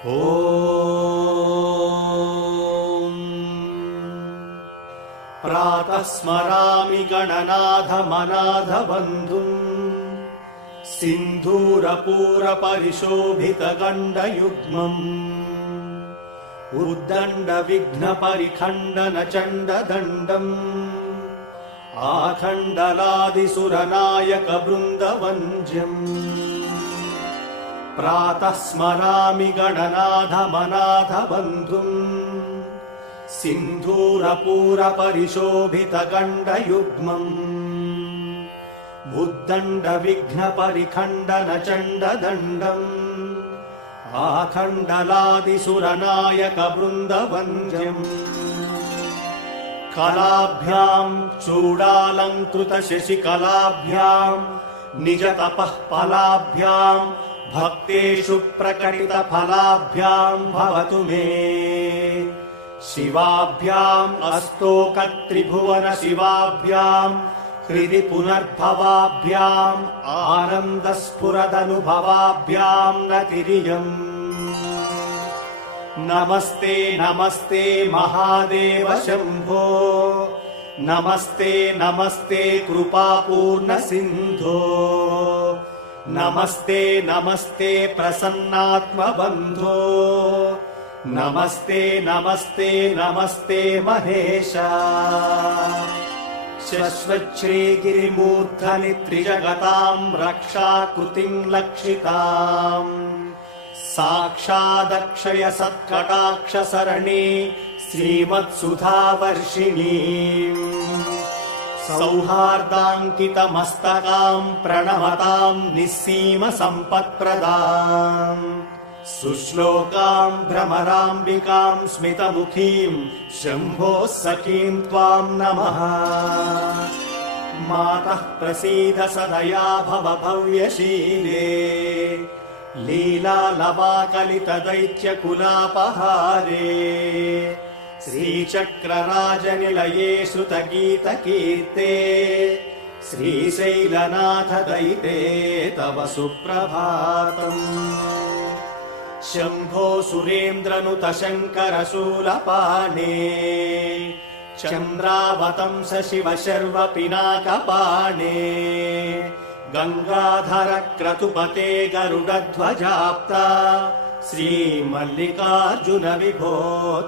ॐ प्रातः स्मरामि गणनाथमनाथबन्धुम् सिन्धूरपूरपरिशोभितगण्डयुग्मम् उद्दण्डविघ्नपरिखण्डनचण्डदण्डम् आखण्डलादिसुरनायकवृन्दवन्द्यम् प्रातः स्मरामि गणनाथमनाथबन्धुम् सिन्धूरपूरपरिशोभितगण्डयुग्मम् उद्दण्डविघ्नपरिखण्डनचण्डदण्डम् आखण्डलादिसुरनायकवृन्दवन्द्यम् कलाभ्याम् चूडालङ्कृतशशिकलाभ्याम् निजतपः फलाभ्याम् भक्तेषु प्रकटितफलाभ्याम् भवतु मे शिवाभ्याम् अस्तोकत्रिभुवन शिवाभ्याम् हृदि पुनर्भवाभ्याम् आनन्दस्फुरदनुभवाभ्याम् नतिरियम् नमस्ते नमस्ते महादेव शम्भो नमस्ते नमस्ते कृपापूर्ण सिन्धो नमस्ते नमस्ते प्रसन्नात्मबन्धो नमस्ते नमस्ते नमस्ते महेश शश्वच्छ्रीगिरिमूर्धनि त्रिजगताम् रक्षाकृतिम् लक्षिताम् साक्षादक्षय सत्कटाक्षसरणी श्रीमत्सुधावर्षिणी सौहार्दाङ्कितमस्तकाम् प्रणमताम् निःसीम सम्पत्प्रदाम् सुश्लोकाम् भ्रमराम्बिकाम् स्मितमुखीम् शम्भोः सखीम् त्वाम् नमः मातः प्रसीद सदया भव भव्यशीले लीलालवाकलितदैत्यकुलापहारे श्रीचक्रराजनिलये श्रुतगीतकीर्ते श्रीशैलनाथ दयिते तव सुप्रभातम् शम्भो सुरेन्द्रनुत शङ्कर शूलपाणे चन्द्रावतंस शिव शर्व पिनाकपाणे गङ्गाधर क्रतुपते गरुडध्वजाप्ता श्रीमल्लिकार्जुन विभो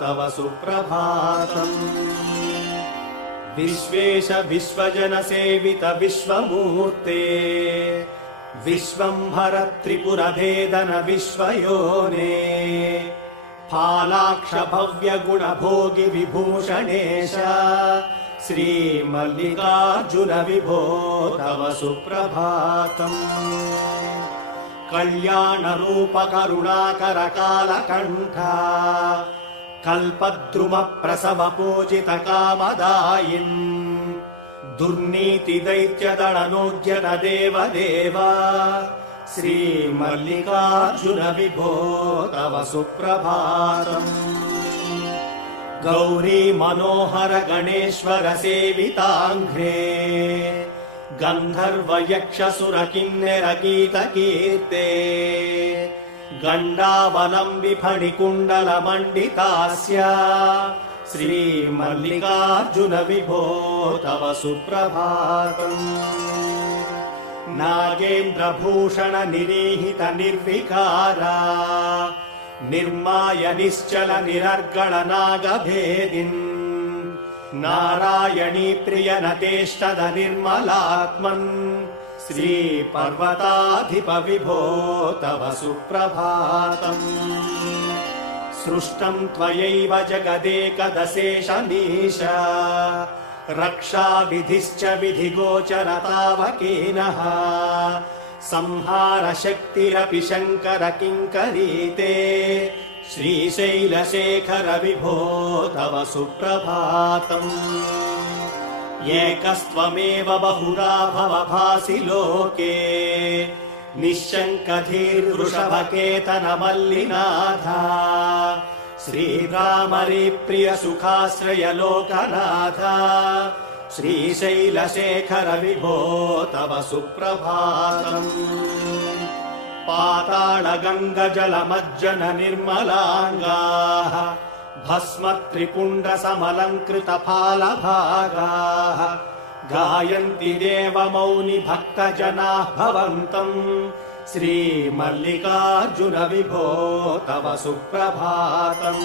तव सुप्रभातम् विश्वेश विश्वजन सेवित विश्वमूर्ते विश्वंभर त्रिपुरभेदन विश्वयोने फालाक्ष भव्य गुणभोगि विभूषणेश श्रीमल्लिकार्जुन विभो तव सुप्रभातम् कल्याणरूप करुणाकर कालकण्ठ कल्पद्रुम प्रसव पूजित कामदायिन् दुर्नीति दैत्यदळनोद्यत देवदेव श्रीमल्लिकार्जुन विभो तव सुप्रभातम् गौरी मनोहर गणेश्वर सेविताङ्घ्रे गन्धर्व यक्षसुर किन्नर गीतकीर्ते गण्डावलम्बि फणिकुण्डल मण्डितास्य श्रीमल्लिकार्जुन विभो तव सुप्रभातम् नागेन्द्रभूषण निरीहित निर्विकारा निर्माय निश्चल निरर्गळ नागभेदिन् नारायणी प्रिय नतेष्टद निर्मलात्मन् श्रीपर्वताधिप विभो तव सुप्रभातम् सृष्टम् त्वयैव जगदेकदशेषमीश रक्षाविधिश्च विधिगोचरतावकीनः संहार शक्तिरपि शङ्कर किङ्करीते श्रीशैलशेखर विभो तव सुप्रभातम् एकस्त्वमेव बहुधा भवभासि लोके निःशङ्कधीर्वृषभकेतन मल्लिनाथ श्रीरामरिप्रिय सुखाश्रय लोकनाथ श्रीशैलशेखर विभो तव सुप्रभातम् पाताळगङ्गजलमज्जन निर्मलाङ्गाः भस्मत्रिपुण्डसमलङ्कृतफालभागाः गायन्ति देवमौनि भक्तजनाः भवन्तम् श्रीमल्लिकार्जुन विभो तव सुप्रभातम्।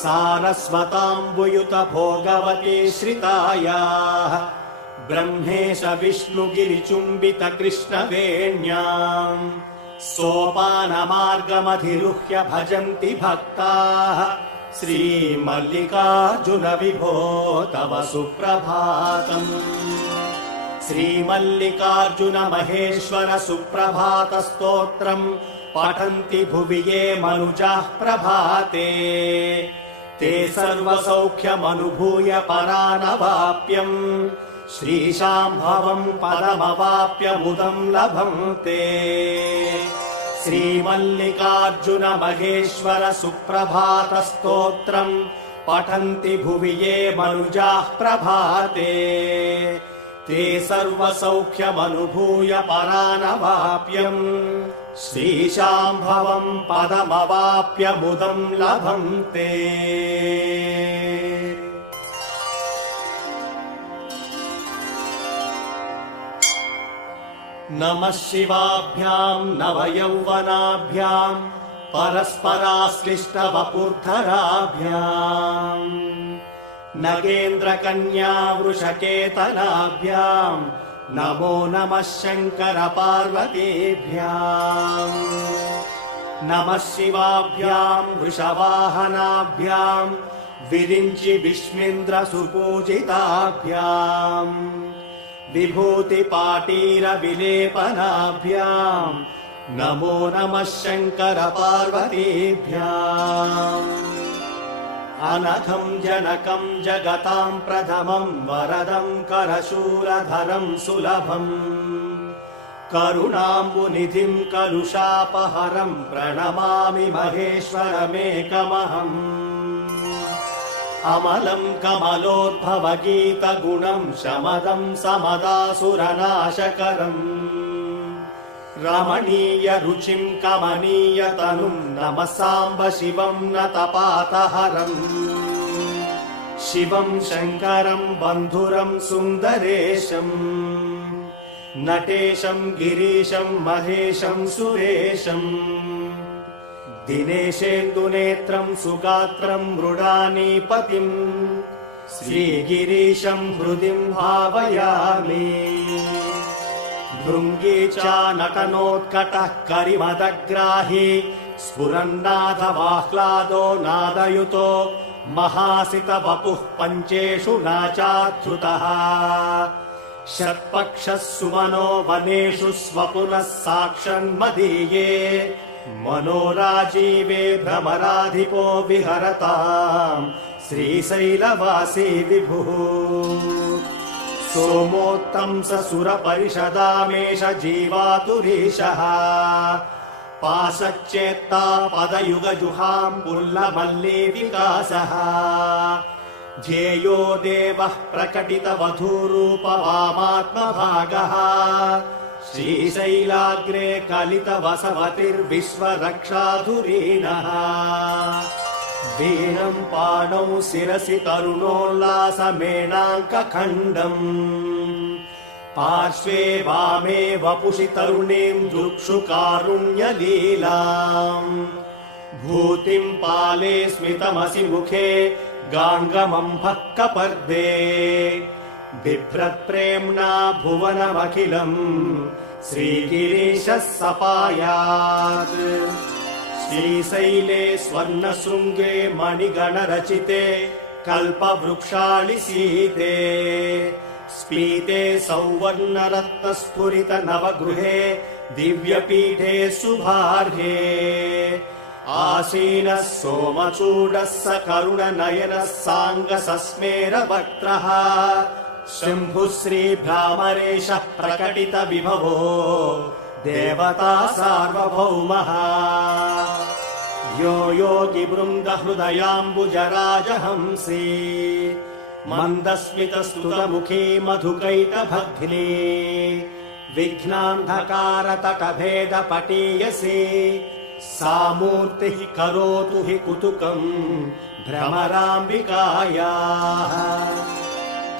सारस्वताम्बुयुत भोगवती श्रितायाः ब्रह्मेश विष्णुगिरिचुम्बित कृष्णवेण्याम् सोपानमार्गमधिरुह्य भजन्ति भक्ताः श्रीमल्लिकार्जुन विभो तव सुप्रभातम्। श्रीमल्लिकार्जुन महेश्वर सुप्रभात स्तोत्रम् पठन्ति भुवि ये मनुजाः प्रभाते ते सर्वसौख्यमनुभूय परानवाप्यम् श्रीशाम्भवम् पदमवाप्य मुदम् लभन्ते। श्रीमल्लिकार्जुन महेश्वर सुप्रभात स्तोत्रम् पठन्ति भुवि ये मनुजाः प्रभाते ते सर्वसौख्यमनुभूय परानवाप्यम् श्रीशाम्भवम् पदमवाप्य मुदम् लभन्ते। नमः शिवाभ्याम् नवयौवनाभ्याम् परस्पराश्लिष्टवपुर्धराभ्याम् नगेन्द्रकन्या वृषकेतनाभ्याम् नमो नमः शङ्कर पार्वतीभ्याम्। नमः शिवाभ्याम् वृषवाहनाभ्याम् विरिञ्चि विश्वेन्द्र सुपूजिताभ्याम् विभूतिपाटीर विलेपनाभ्याम् नमो नमः शङ्कर पार्वतीभ्याम्। अनघम् जनकम् जगताम् प्रथमम् वरदम् करशूलधरम् सुलभम् करुणाम्बुनिधिम् कलुषापहरम् प्रणमामि महेश्वरमेकमहम्। अमलम् कमलोद्भव गीतगुणम् शमदम् समदासुरनाशकरम् रमणीय रुचिम् कमनीय तनुम् नमः साम्ब शिवम् नतपातहरम्। शिवम् शङ्करम् बन्धुरम् सुन्दरेशम् नटेशम् गिरीशम् महेशम् सुरेशम् दिनेशेन्दुनेत्रम् सुगात्रम् मृडानीपतिम् श्रीगिरीशम् हृदिम् भावयामि। भृङ्गी च नटनोत्कटः करिमदग्राही स्फुरन्नादवाह्लादो नादयुतो महासितवपुः पञ्चेषु नाचाधृतः षट्पक्षः सुमनो वनेषु स्वपुनः साक्षन्मदीये मनोराजीवे भ्रमराधिपो विहरताम् श्रीशैलवासी विभुः। सोमोत्तंस सुरपरिषदामेष जीवातुरीशः पाशच्चेत्ता पदयुगजुहाम् पुल्लमल्ली विकासः ध्येयो देवः प्रकटितवधूरूपवामात्मभागः श्रीशैलाग्रे कलितवसवतिर्विश्वरक्षाधुरीणः वीणम् पाणौ शिरसि तरुणोल्लासमेनाङ्कखण्डम् पार्श्वे वामे वपुषि तरुणीम् दुक्षुकारुण्यलीलाम् भूतिम् पाले स्मितमसि मुखे गाङ्गमम्भः कपर्दे बिभ्रत्प्रेम्णा भुवनमखिलम् श्रीगिरीशः सपायात्। श्रीशैले स्वर्णशृङ्गे मणिगणरचिते कल्पवृक्षालिसीते स्फीते सौवर्णरत्नस्फुरित नवगृहे दिव्यपीठे सुभार्ये आसीनः सोमचूडः सकरुणनयनः साङ्गसस्मेरवक्त्रः शम्भुः श्रीभ्रामरेशः प्रकटित विभवो देवता सार्वभौमः यो योगी वृन्द हृदयाम्बुजराजहंसी मन्दस्मितस्तुतमुखी मधुकैटभग्नी विघ्नान्धकारतटभेदपटीयसी सा मूर्तिः करोतु हि कुतुकम् भ्रमराम्बिकायाः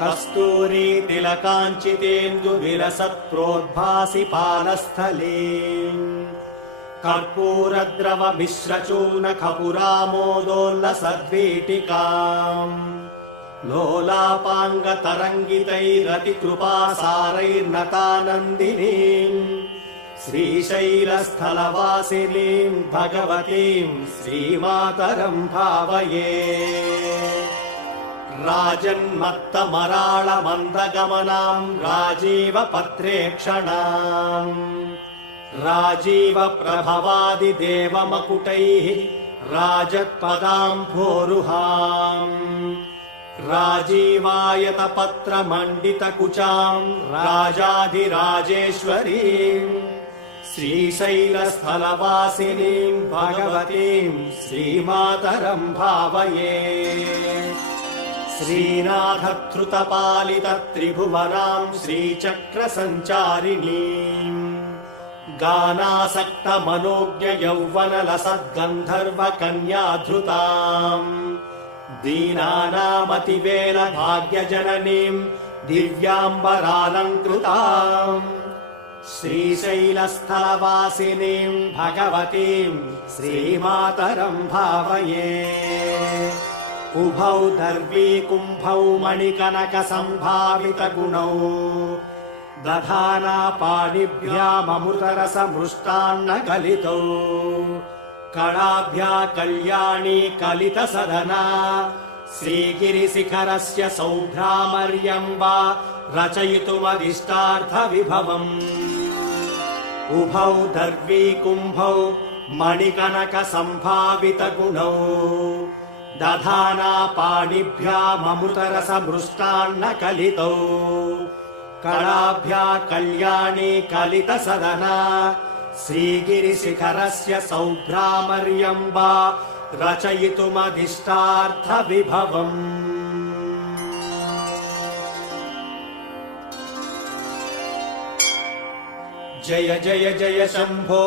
कस्तूरी तिलकाञ्चितेन्दुविलसत्प्रोद्भासि पालस्थले कर्पूरद्रवमिश्रचूर्णकपुरामोदोल्लसद्वीटिकाम् लोलापाङ्गतरङ्गितैरतिकृपासारैर्नतानन्दिनीम् श्रीशैलस्थलवासिनीम् भगवतीम् श्रीमातरम् भावये राजन्मत्तमराळमन्दगमनाम् राजीवपत्रेक्षणाम् राजीवप्रभवादिदेवमकुटैः राजत्पदाम्भोरुहाम् राजीवायतपत्रमण्डितकुचाम् राजाधिराजेश्वरीम् श्रीशैलस्थलवासिनीम् भगवतीम् श्रीमातरम् भावये श्रीनाथधृतपालितत्रिभुवनाम् श्रीचक्रसञ्चारिणीम् गानासक्तमनोज्ञयौवनलसद्गन्धर्वकन्याधृताम् दीनानामतिवेलभाग्यजननीम् दिव्याम्बरालङ्कृताम् श्रीशैलस्थलवासिनीम् भगवतीम् श्रीमातरम् भावये उभौ दर्वीकुम्भौ मणिकनकसम्भावितगुणौ दधाना पाणिभ्याममृतरसमृष्टान्नकलितौ कलाभ्या कल्याणी कलितसदना श्रीगिरिशिखरस्य सौभ्रामर्यम् वा रचयितुमदिष्टार्थविभवम् उभौ दर्वीकुम्भौ मणिकनकसम्भावितगुणौ दधाना पाणिभ्याममृतरसमृष्टान्नकलितौ कलाभ्या कल्याणी कलितसदना श्रीगिरिशिखरस्य सौभ्रामर्यम् वा रचयितुमदिष्टार्थविभवम् जय जय जय शम्भो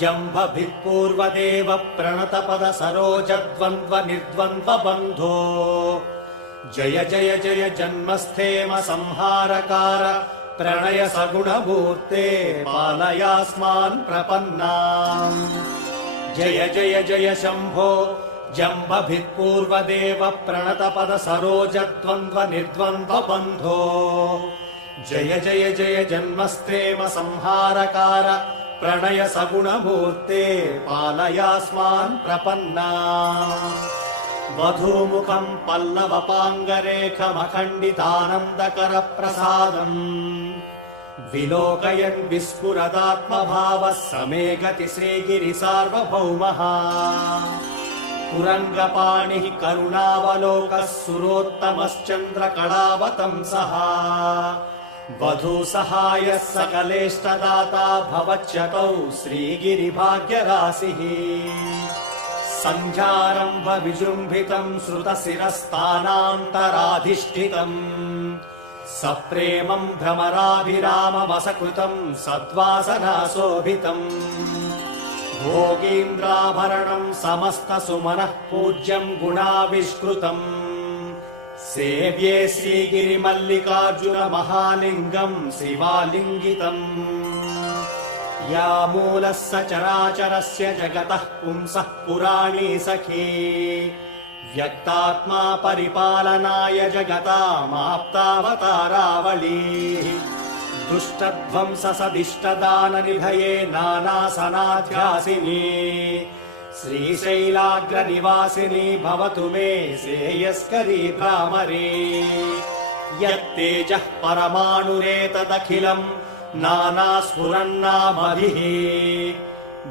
जम्भभित्पूर्वदेव प्रणतपद सरोजद्वन्द्व निर्द्वन्द्व बन्धो जय जय जय जन्मस्थेम संहारकार प्रणय सगुणमूर्ते पालयास्मान् प्रपन्नाम् जय जय जय शम्भो जम्भभित्पूर्वदेव प्रणतपद सरोजद्वन्द्व निर्द्वन्द्व बन्धो जय जय जय जन्मस्थेम संहारकार प्रणय सगुणमूर्ते पालयास्मान् प्रपन्नाम् वधूमुखम् पल्लवपाङ्गरेखमखण्डितानन्दकर प्रसादम् विलोकयन् विस्फुरदात्मभावः समे गति श्रीगिरिसार्वभौमः तुरङ्गपाणिः करुणावलोकः सुरोत्तमश्चन्द्रकलावतंसः वधूसहायः सकलेष्टदाता भवच्यतौ श्रीगिरिभाग्यराशिः सन्ध्यारम्भ विजृम्भितम् श्रुतशिरस्तानान्तराधिष्ठितम् सप्रेमम् भ्रमराभिराममसकृतम् सद्वासनाशोभितम् भोगीन्द्राभरणम् समस्तसुमनः पूज्यम् गुणाविष्कृतम् सेव्ये श्रीगिरिमल्लिकार्जुन महालिङ्गम् शिवालिङ्गितम् या मूलः सचराचरस्य जगतः पुंसः पुराणी सखी व्यक्तात्मा परिपालनाय जगतामाप्तावतारावली दुष्टध्वंस सदिष्टदाननिधये नानासनाध्यासिनी श्रीशैलाग्रनिवासिनी भवतु मे श्रेयस्करी भ्रामरी यत्तेजः परमाणुरेतदखिलम् नानास्फुरन्नामभिः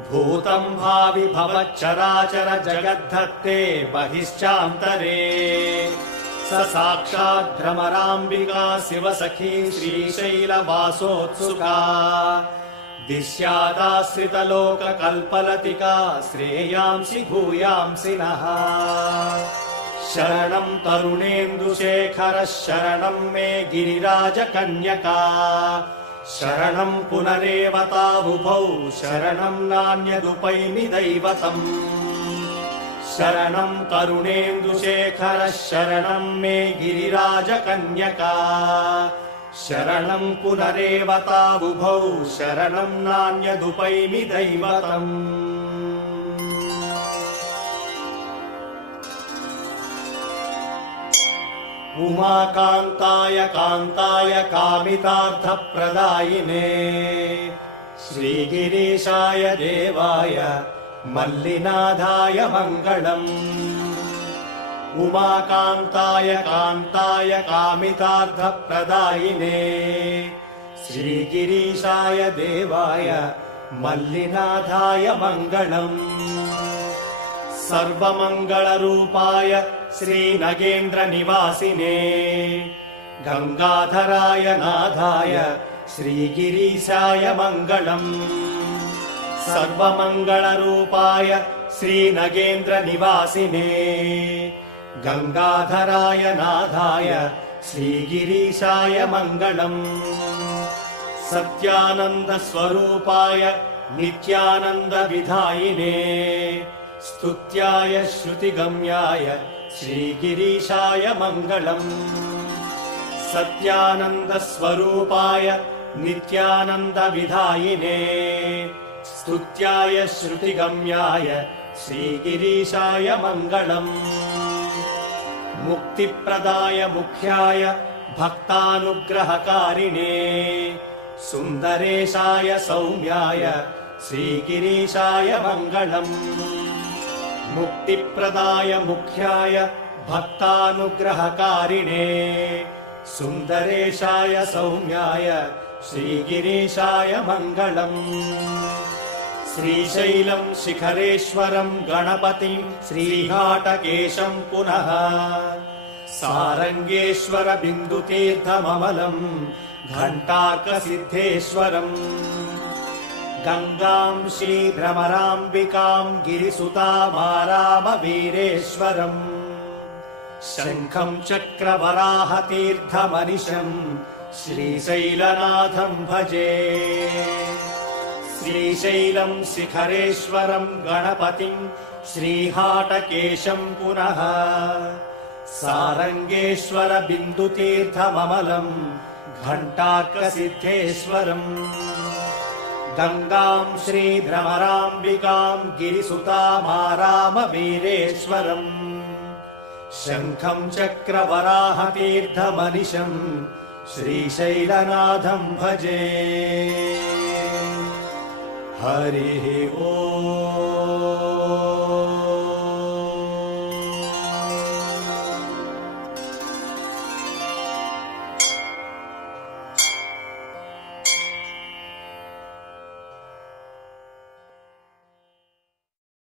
भूतम् भावि भवच्चराचर जगद्धत्ते बहिश्चान्तरे स साक्षात् भ्रमराम्बिका शिवसखी श्रीशैलवासोत्सुका दिश्यादाश्रितलोककल्पलतिका श्रेयांसि भूयांसि नः शरणम् तरुणेन्दुशेखरः शरणम् मे गिरिराजकन्यका शरणं पुनरेव तावुभौ शरणं नान्यदुपैमि दैवतम् शरणं तरुणेन्दुशेखरः शरणं मे गिरिराजकन्यका शरणं पुनरेव तावुभौ शरणं नान्यदुपैमि दैवतम् उमाकान्ताय कान्ताय कामितार्थप्रदायिने श्रीगिरीशाय देवाय मल्लिनाथाय मङ्गलम् उमाकान्ताय कान्ताय कामितार्थप्रदायिने श्रीगिरीशाय देवाय मल्लिनाथाय मङ्गलम् सर्वमङ्गलरूपाय श्रीनगेन्द्रनिवासिने गङ्गाधराय नाथाय श्रीगिरीशाय मङ्गलम् सर्वमङ्गलरूपाय श्रीनगेन्द्रनिवासिने गङ्गाधराय नाथाय श्रीगिरीशाय मङ्गलम् सत्यानन्दस्वरूपाय नित्यानन्दविधायिने स्तुत्याय श्रुतिगम्याय श्रीगिरीशाय मङ्गलम् सत्यानन्दस्वरूपाय नित्यानन्दविधायिने स्तुत्याय श्रुतिगम्याय श्रीगिरीशाय मङ्गलम् मुक्तिप्रदाय मुख्याय भक्तानुग्रहकारिणे सुन्दरेशाय सौम्याय श्रीगिरीशाय मङ्गलम् मुक्तिप्रदाय मुख्याय भक्तानुग्रहकारिणे सुन्दरेशाय सौम्याय श्रीगिरीशाय मङ्गलम् श्रीशैलं शिखरेश्वरं गणपतिं श्रीघाटकेशं पुनः सारङ्गेश्वर बिन्दुतीर्थममलम् घण्टार्कसिद्धेश्वरम् गङ्गां श्रीभ्रमराम्बिकां गिरिसुतामारामवीरेश्वरम् शङ्खं चक्रवराहतीर्थमनिशम् श्रीशैलनाथं भजे श्रीशैलं शिखरेश्वरं गणपतिं श्रीहाटकेशं पुनः सारङ्गेश्वर बिन्दुतीर्थममलम् घण्टार्कसिद्धेश्वरम् गङ्गां श्रीभ्रमराम्बिकां गिरिसुतामारामवीरेश्वरम् शङ्खं चक्रवराहतीर्थमनिशम् श्रीशैलनाथं भजे हरिः ओम्।